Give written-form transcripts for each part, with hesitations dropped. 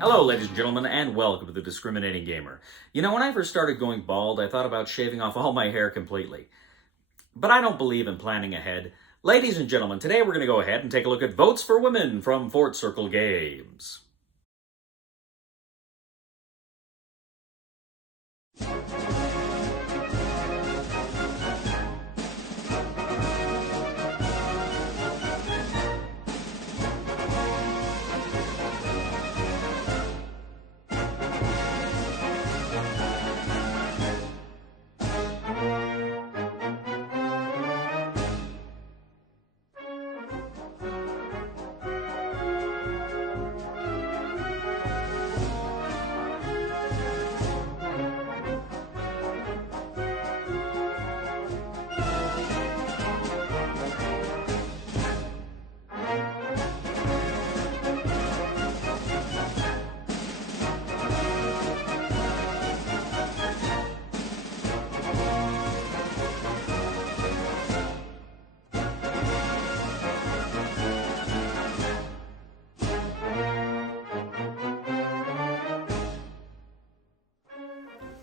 Hello, ladies and gentlemen, and welcome to The Discriminating Gamer. You know, when I first started going bald, I thought about shaving off all my hair completely. But I don't believe in planning ahead. Ladies and gentlemen, today we're going to go ahead and take a look at votes for women from Fort Circle Games.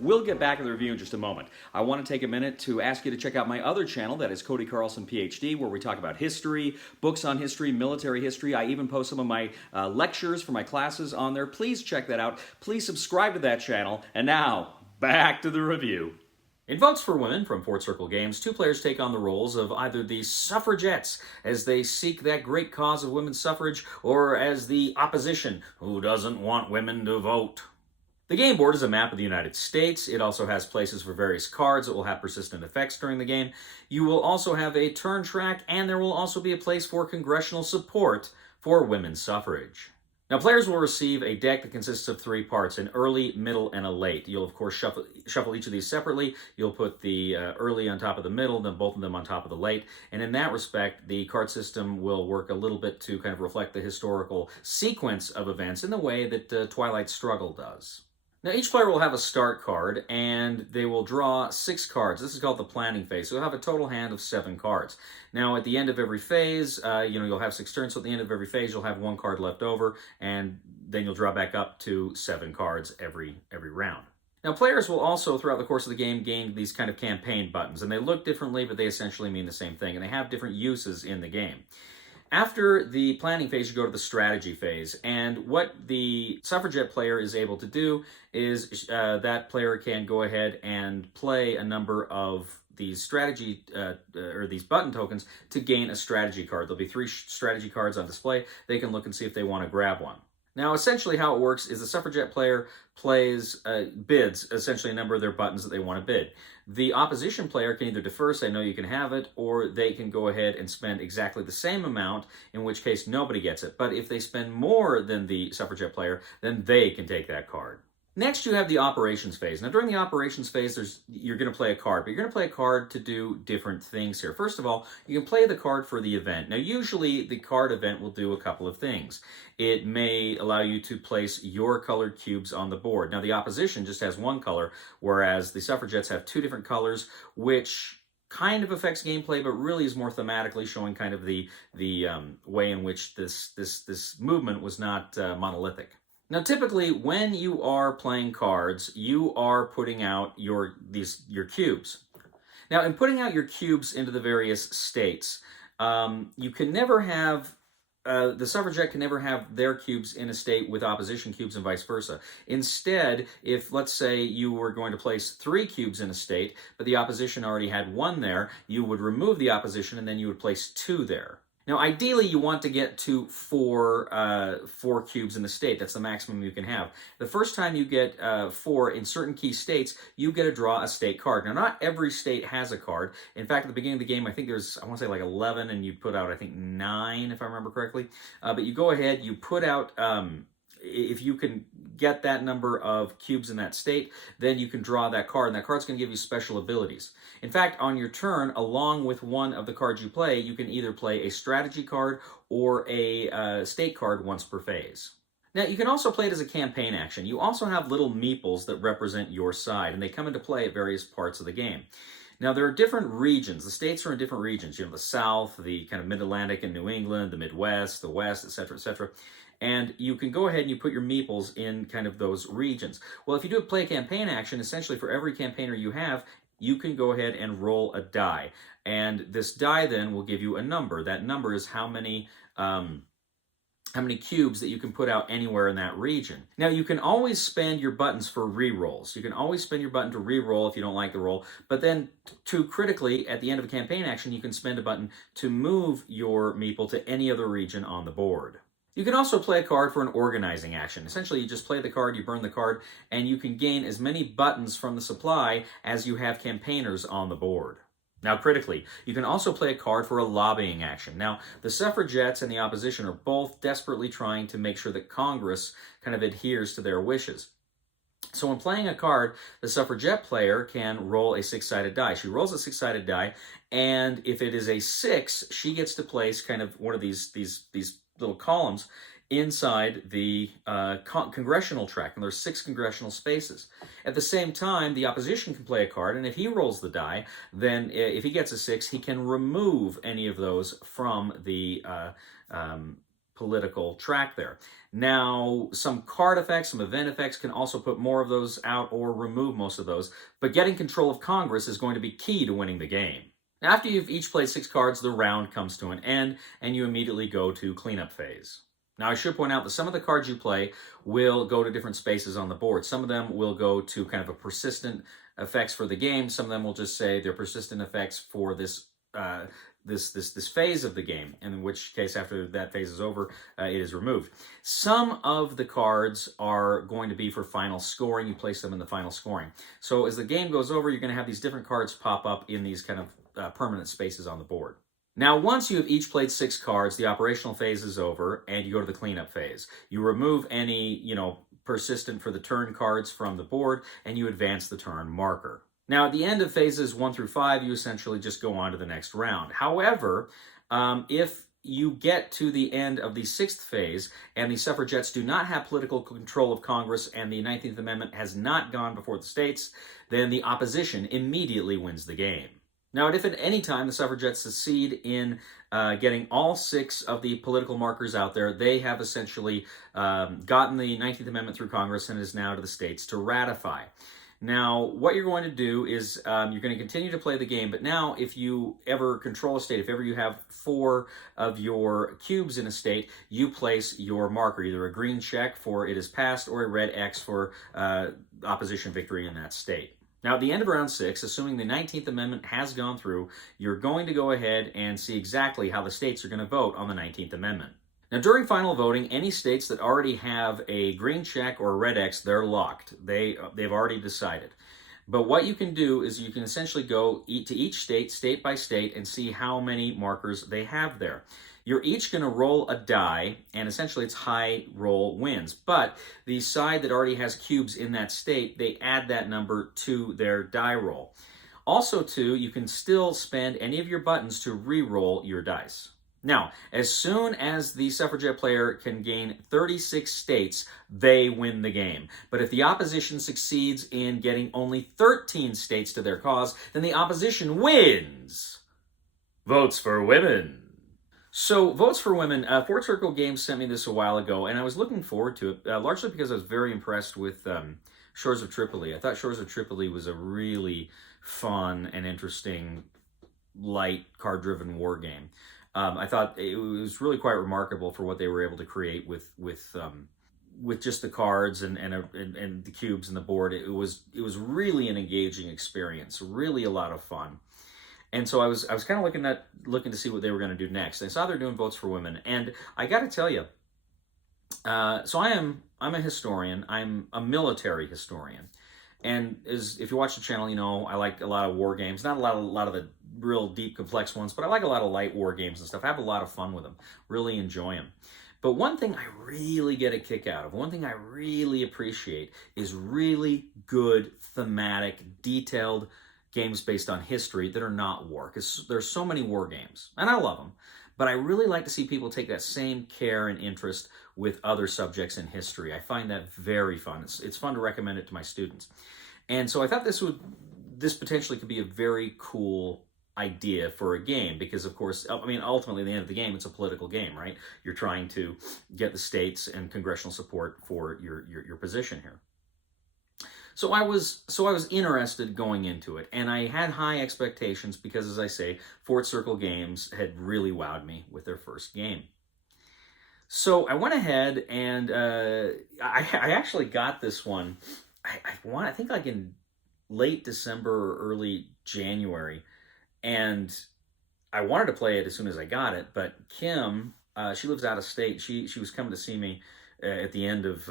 We'll get back to the review in just a moment. I want to take a minute to ask you to check out my other channel, that is Cody Carlson, PhD, where we talk about history, books on history, military history. I even post some of my lectures for my classes on there. Please check that out. Please subscribe to that channel. And now, back to the review. In Votes for Women from Fort Circle Games, two players take on the roles of either the suffragettes, as they seek that great cause of women's suffrage, or as the opposition, who doesn't want women to vote. The game board is a map of the United States. It also has places for various cards that will have persistent effects during the game. You will also have a turn track, and there will also be a place for congressional support for women's suffrage. Now, players will receive a deck that consists of three parts, an early, middle, and a late. You'll, of course, shuffle each of these separately. You'll put the early on top of the middle, then both of them on top of the late. And in that respect, the card system will work a little bit to kind of reflect the historical sequence of events in the way that Twilight Struggle does. Now, each player will have a start card, and they will draw 6 cards. This is called the planning phase. So you'll have a total hand of 7 cards. Now, at the end of every phase, you'll have 6 turns. So at the end of every phase, you'll have 1 card left over, and then you'll draw back up to 7 cards every round. Now, players will also, throughout the course of the game, gain these kind of campaign buttons, and they look differently, but they essentially mean the same thing, and they have different uses in the game. After the planning phase, you go to the strategy phase, and what the suffragette player is able to do is that player can go ahead and play a number of these strategy or these button tokens to gain a strategy card. There'll be 3 strategy cards on display. They can look and see if they want to grab one. Now, essentially how it works is the suffragette player bids essentially a number of their buttons that they want to bid. The opposition player can either defer, say, no, you can have it, or they can go ahead and spend exactly the same amount, in which case nobody gets it. But if they spend more than the suffragette player, then they can take that card. Next, you have the operations phase. Now, during the operations phase, you're going to play a card, but you're going to play a card to do different things here. First of all, you can play the card for the event. Now, usually, the card event will do a couple of things. It may allow you to place your colored cubes on the board. Now, the opposition just has 1 color, whereas the suffragettes have 2 different colors, which kind of affects gameplay, but really is more thematically showing kind of the way in which this movement was not monolithic. Now, typically, when you are playing cards, you are putting out your cubes. Now, in putting out your cubes into the various states, you can never have the suffragette can never have their cubes in a state with opposition cubes and vice versa. Instead, if, let's say, you were going to place 3 cubes in a state, but the opposition already had 1 there, you would remove the opposition and then you would place 2 there. Now, ideally, you want to get to 4 cubes in the state. That's the maximum you can have. The first time you get 4 in certain key states, you get to draw a state card. Now, not every state has a card. In fact, at the beginning of the game, I think there's, I want to say like 11, and you put out, I think, 9, if I remember correctly. But you go ahead, you put out, if you can get that number of cubes in that state, then you can draw that card, and that card's going to give you special abilities. In fact, on your turn, along with one of the cards you play, you can either play a strategy card or a state card once per phase. Now, you can also play it as a campaign action. You also have little meeples that represent your side, and they come into play at various parts of the game. Now, there are different regions. The states are in different regions. You know, the South, the kind of Mid-Atlantic and New England, the Midwest, the West, etc., etc. And you can go ahead and you put your meeples in kind of those regions. Well, if you do a play campaign action, essentially for every campaigner you have, you can go ahead and roll a die. And this die then will give you a number. That number is how many cubes that you can put out anywhere in that region. Now, you can always spend your buttons for re-rolls. You can always spend your button to re-roll if you don't like the roll, but then to critically, at the end of a campaign action, you can spend a button to move your meeple to any other region on the board. You can also play a card for an organizing action. Essentially, you just play the card, you burn the card, and you can gain as many buttons from the supply as you have campaigners on the board. Now, critically, you can also play a card for a lobbying action. Now, the suffragettes and the opposition are both desperately trying to make sure that Congress kind of adheres to their wishes. So when playing a card, the suffragette player can roll a six-sided die. She rolls a six-sided die, and if it is a 6, she gets to place kind of one of these little columns inside the congressional tract, and there's 6 congressional spaces. At the same time, the opposition can play a card, and if he rolls the die, then if he gets a 6, he can remove any of those from the political track there. Now, some card effects, some event effects can also put more of those out or remove most of those, but getting control of Congress is going to be key to winning the game. Now, after you've each played 6 cards, the round comes to an end, and you immediately go to cleanup phase. Now, I should point out that some of the cards you play will go to different spaces on the board. Some of them will go to kind of a persistent effects for the game. Some of them will just say they're persistent effects for this this phase of the game, and in which case, after that phase is over, it is removed. Some of the cards are going to be for final scoring. You place them in the final scoring. So as the game goes over, you're going to have these different cards pop up in these kind of permanent spaces on the board. Now, once you have each played 6 cards, the operational phase is over, and you go to the cleanup phase. You remove any, persistent for the turn cards from the board, and you advance the turn marker. Now, at the end of phases 1 through 5, you essentially just go on to the next round. However, if you get to the end of the 6th phase, and the suffragettes do not have political control of Congress, and the 19th Amendment has not gone before the states, then the opposition immediately wins the game. Now, if at any time the suffragettes succeed in getting all 6 of the political markers out there, they have essentially gotten the 19th Amendment through Congress and is now to the states to ratify. Now, what you're going to do is you're going to continue to play the game, but now if you ever control a state, if ever you have 4 of your cubes in a state, you place your marker, either a green check for it is passed or a red X for opposition victory in that state. Now, at the end of round 6, assuming the 19th Amendment has gone through, you're going to go ahead and see exactly how the states are going to vote on the 19th Amendment. Now, during final voting, any states that already have a green check or a red X, they're locked. They've already decided. But what you can do is you can essentially go to each state, state by state, and see how many markers they have there. You're each going to roll a die, and essentially it's high roll wins. But the side that already has cubes in that state, they add that number to their die roll. Also, too, you can still spend any of your buttons to re-roll your dice. Now, as soon as the suffragette player can gain 36 states, they win the game. But if the opposition succeeds in getting only 13 states to their cause, then the opposition wins. Votes for women. So, Votes for Women, Fort Circle Games sent me this a while ago, and I was looking forward to it, largely because I was very impressed with Shores of Tripoli. I thought Shores of Tripoli was a really fun and interesting, light, card-driven war game. I thought it was really quite remarkable for what they were able to create with just the cards and the cubes and the board. It was really an engaging experience, really a lot of fun. And so I was kind of looking to see what they were going to do next. I saw they're doing Votes for Women, and I got to tell you, so I'm a historian. I'm a military historian, and if you watch the channel, you know I like a lot of war games. Not a lot of the real deep, complex ones, but I like a lot of light war games and stuff. I have a lot of fun with them. Really enjoy them. But one thing I really get a kick out of, one thing I really appreciate, is really good, thematic, detailed games based on history that are not war, because there's so many war games, and I love them, but I really like to see people take that same care and interest with other subjects in history. I find that very fun. It's fun to recommend it to my students. And so I thought this this potentially could be a very cool idea for a game because, of course, I mean, ultimately, at the end of the game, it's a political game, right? You're trying to get the states and congressional support for your position here. So I was interested going into it, and I had high expectations because, as I say, Fort Circle Games had really wowed me with their first game. So I went ahead and I actually got this one. I think like in late December or early January, and I wanted to play it as soon as I got it. But Kim, she lives out of state. She was coming to see me at the end of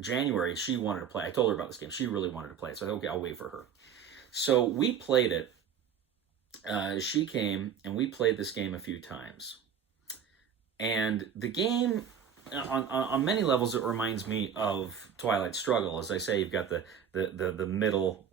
January. She wanted to play. I told her about this game. She really wanted to play it. So I said, okay, I'll wait for her. So we played it. She came and we played this game a few times. And the game, on many levels, it reminds me of Twilight Struggle. As I say, you've got the middle,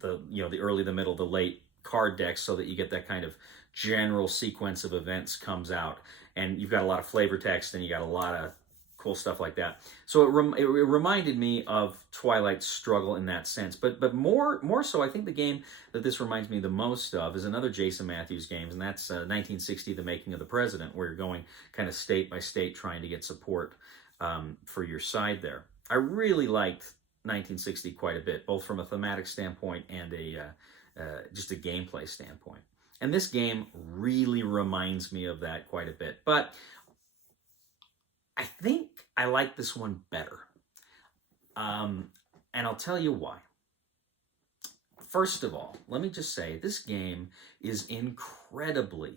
the early, the middle, the late card decks, so that you get that kind of general sequence of events comes out, and you've got a lot of flavor text, and you got a lot of cool stuff like that. So it reminded me of Twilight Struggle in that sense, but more so, I think the game that this reminds me the most of is another Jason Matthews game, and that's 1960, The Making of the President, where you're going kind of state by state trying to get support for your side there. I really liked 1960 quite a bit, both from a thematic standpoint and just a gameplay standpoint. And this game really reminds me of that quite a bit. But I think I like this one better. And I'll tell you why. First of all, let me just say this game is incredibly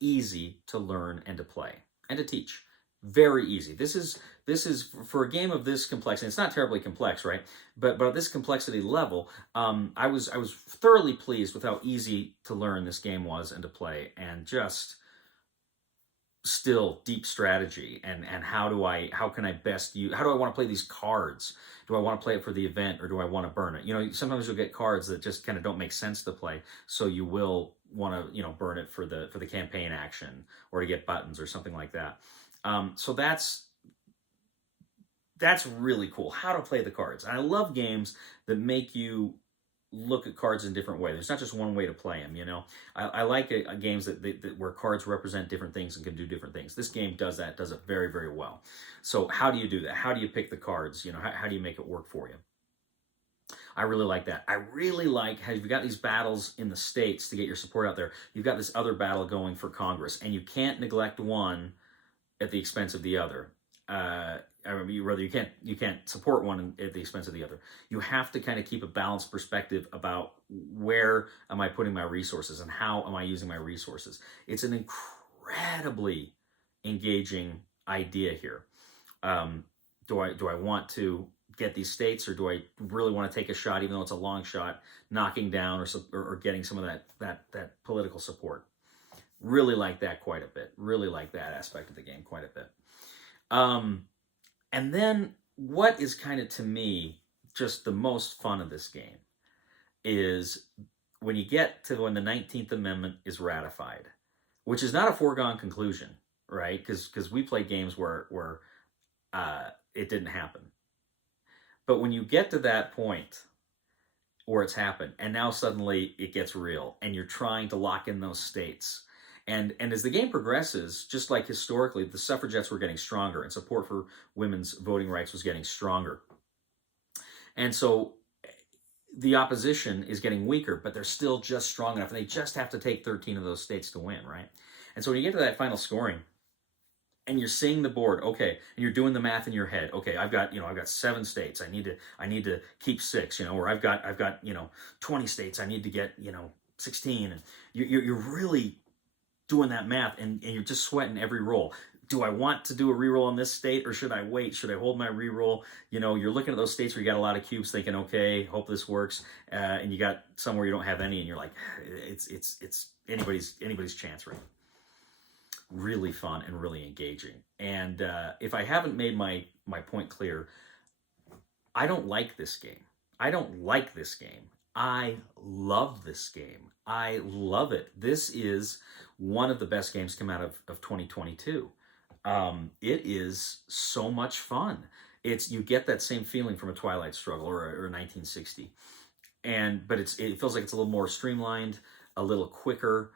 easy to learn and to play and to teach. Very easy. This is for a game of this complexity. It's not terribly complex, right? But at this complexity level, I was thoroughly pleased with how easy to learn this game was and to play, and just still deep strategy and how can I best use, how do I want to play these cards? Do I want to play it for the event, or do I want to burn it? You know, sometimes you'll get cards that just kind of don't make sense to play, so you will want to, you know, burn it for the campaign action or to get buttons or something like that. So that's really cool, how to play the cards. And I love games that make you look at cards in a different way. There's not just one way to play them, you know. I like games that where cards represent different things and can do different things. This game does it very, very well. So how do you do that? How do you pick the cards? You know, how do you make it work for you? I really like that. I really like how you've got these battles in the states to get your support out there. You've got this other battle going for Congress, and you can't neglect one at the expense of the other. Rather, you can't support one at the expense of the other. You have to kind of keep a balanced perspective about where am I putting my resources and how am I using my resources. It's an incredibly engaging idea here. Do I want to get these states, or do I really want to take a shot, even though it's a long shot, knocking down or getting some of that political support? Really like that quite a bit. Really like that aspect of the game quite a bit. And then what is kind of, to me, just the most fun of this game is when you get to when the 19th Amendment is ratified, which is not a foregone conclusion, right? Because we play games where it didn't happen. But when you get to that point where it's happened, and now suddenly it gets real, and you're trying to lock in those states, and as the game progresses, just like historically, the suffragettes were getting stronger, and support for women's voting rights was getting stronger. And so the opposition is getting weaker, but they're still just strong enough, and they just have to take 13 of those states to win, right? And so when you get to that final scoring, and you're seeing the board, okay, and you're doing the math in your head, okay, I've got 7 states, I need to keep 6, or I've got 20 states, I need to get 16, and you're really doing that math, and you're just sweating every roll. Do I want to do a reroll on this state, or should I wait? Should I hold my reroll? You're looking at those states where you got a lot of cubes, thinking, okay, hope this works, and you got somewhere you don't have any, and you're like, it's anybody's chance, right? Really fun and really engaging. And if I haven't made my point clear, I don't like this game. I don't like this game. I love this game. I love it. This is one of the best games come out of 2022. It is so much fun. you get that same feeling from a Twilight Struggle or a 1960, but it feels like it's a little more streamlined, a little quicker.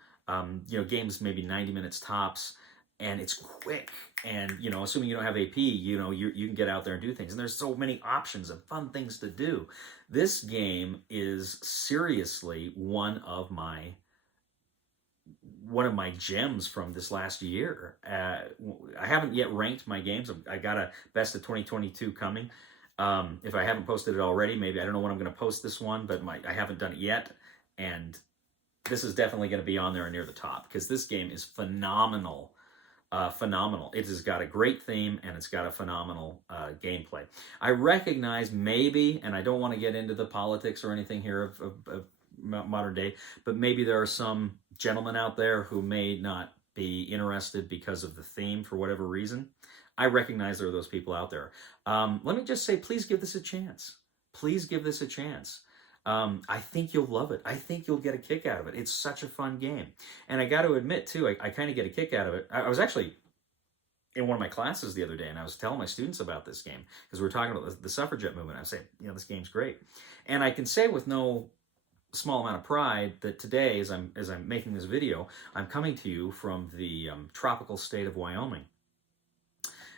Games maybe 90 minutes tops, and it's quick. And assuming you don't have AP, you can get out there and do things. And there's so many options and fun things to do. This game is seriously one of my gems from this last year. I haven't yet ranked my games. I got a best of 2022 coming. If I haven't posted it already, maybe I don't know when I'm going to post this one, but I haven't done it yet. And this is definitely going to be on there near the top because this game is phenomenal. Phenomenal. It has got a great theme and it's got a phenomenal gameplay. I recognize maybe, and I don't want to get into the politics or anything here of modern day, but maybe there are some gentlemen out there who may not be interested because of the theme for whatever reason. I recognize there are those people out there. Let me just say, please give this a chance. Please give this a chance. I think you'll love it. I think you'll get a kick out of it. It's such a fun game. And I got to admit, too, I kind of get a kick out of it. I was actually in one of my classes the other day, and I was telling my students about this game because we were talking about the suffragette movement. I was saying, this game's great. And I can say with no small amount of pride that today, as I'm making this video, I'm coming to you from the tropical state of Wyoming.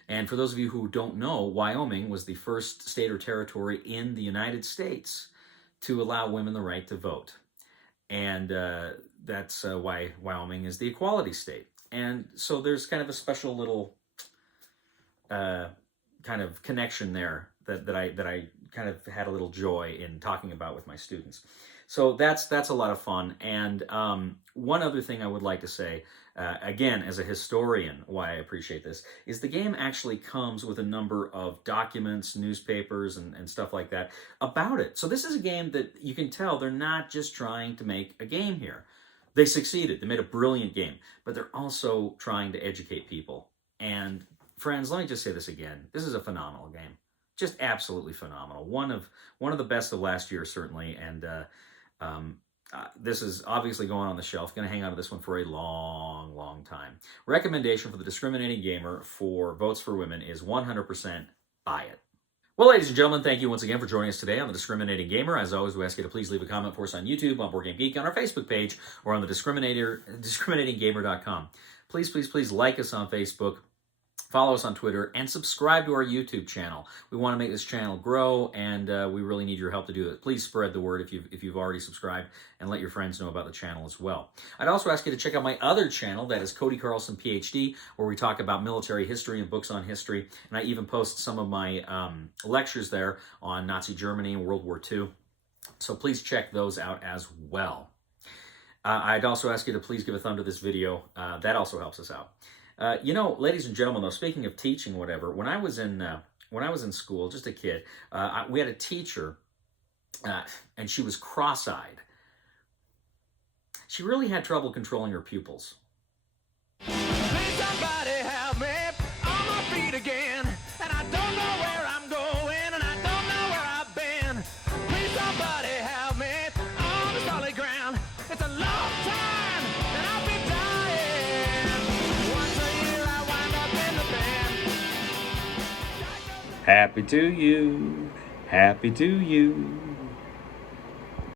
And for those of you who don't know, Wyoming was the first state or territory in the United States to allow women the right to vote. And that's why Wyoming is the equality state. And so there's kind of a special little kind of connection there that I kind of had a little joy in talking about with my students. So that's a lot of fun. And one other thing I would like to say, again, as a historian, why I appreciate this, is the game actually comes with a number of documents, newspapers, and stuff like that about it. So this is a game that you can tell they're not just trying to make a game here. They succeeded. They made a brilliant game, but they're also trying to educate people. And friends, let me just say this again. This is a phenomenal game. Just absolutely phenomenal. One of the best of last year, certainly. And this is obviously going on the shelf. Going to hang on to this one for a long, long time. Recommendation for the discriminating gamer for Votes for Women is 100% buy it. Well, ladies and gentlemen, thank you once again for joining us today on The Discriminating Gamer. As always, we ask you to please leave a comment for us on YouTube, on Board Game Geek, on our Facebook page, or on the discriminatinggamer.com. Please, please, please like us on Facebook. Follow us on Twitter, and subscribe to our YouTube channel. We want to make this channel grow, and we really need your help to do it. Please spread the word if you've already subscribed, and let your friends know about the channel as well. I'd also ask you to check out my other channel, that is Cody Carlson, PhD, where we talk about military history and books on history, and I even post some of my lectures there on Nazi Germany and World War II. So please check those out as well. I'd also ask you to please give a thumb to this video. That also helps us out. Ladies and gentlemen, though, speaking of teaching, whatever, when I was in school, just a kid, we had a teacher, and she was cross-eyed. She really had trouble controlling her pupils. Please somebody help me on my feet again, and I don't know where I'm going, and I don't know where I've been. Please somebody help me on the solid ground. It's a long time, and I've been dying. Once a year I wind up in the band. Happy to you, happy to you.